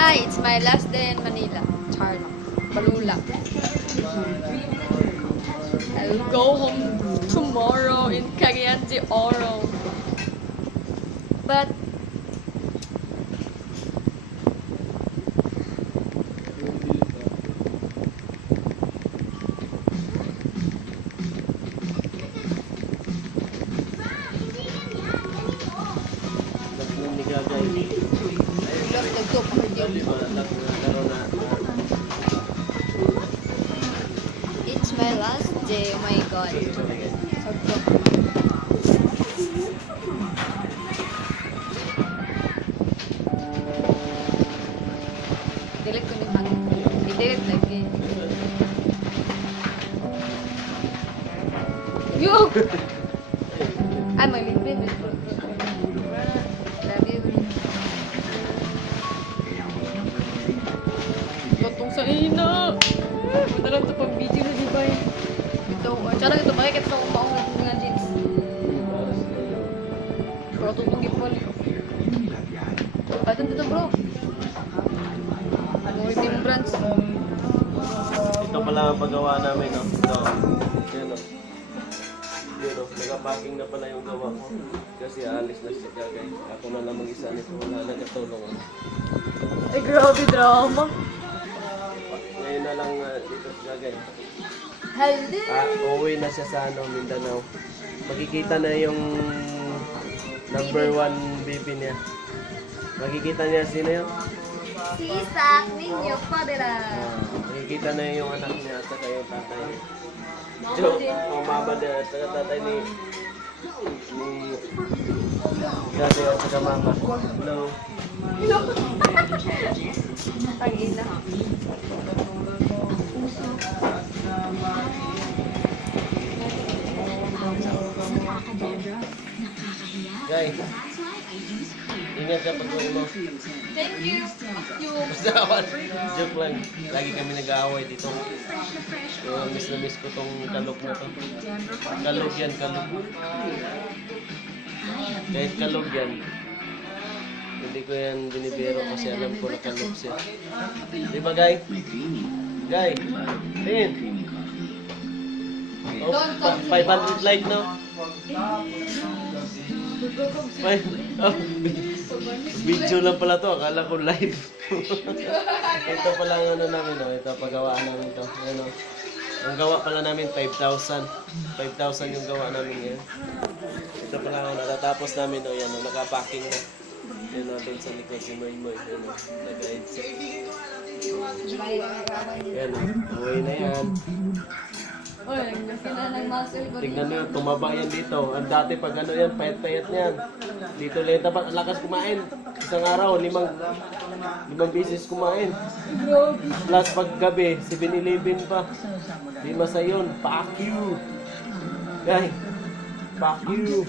Hi, it's my last day in Manila. Charlotte. Balula. I'll go home tomorrow in Cagayan de Oro. But it's my last day. Oh my God. Delete ko yung hangin. I-delete lagi. Yug! Ay, maglibre. Grabe. Batong sa ina! Madalang ito pag video na, diba? Ito, tsara ito, makikita sa kong maong nga jeans. Pero tutong ipol. Patun dito, bro. Team brands. Ito pala ang paggawa namin, no? Ito. Yan, no? Pero, nagapacking na pala yung gawa ko. Kasi alis na siya, guys. Ako na lang mag-isa nito. Wala na katulong. Ay, grabe drama. Ngayon na lang dito siya, guys. Hello! Uuwi na siya sa Mindanao. Makikita na yung number 1 baby niya. Makikita niya sino yun? Si Isaac Ninyo Padera. Nakikita na yung anak niya at saka yung tatay niya. Mama din at saka tatay ni daddy at saka mama. Hello. Pag-ina. Guys, ingat ka pag-uwi mo. Thank you. Basta awan. Joke lang. Lagi kami nag-aaway dito. Miss na miss ko tong kalog na to. Kalog yan, kalog. Kahit kalog yan, hindi ko yan binibiro kasi alam ko na kalog siya. Di ba, Guy? Guy, tingin. Oh, 500 like no? Video lang pala to, akala ko live. Ito pala ang ano namin, no? Ito pagawaan namin to. Ano? Ang gawa pala namin 5,000. 5,000 yung gawa namin ngayon. Ito pala ang natatapos namin, no? Yan, no? Nakapacking na. Yan na doon sa likod si Moy Moy. Yan, no? Nag-headset. Yan, no? Uwi na yan. Oy, ng muscle ko. Tignan nyo, tumaba yan dito. Ang dati pag ano yan, payat-payat niyan. Dito lenta pa, ang lakas kumain. Isang araw, limang bisis kumain. Plus pag gabi, 7-11 pa. Lima sa yun, fuck you. Guys, fuck you.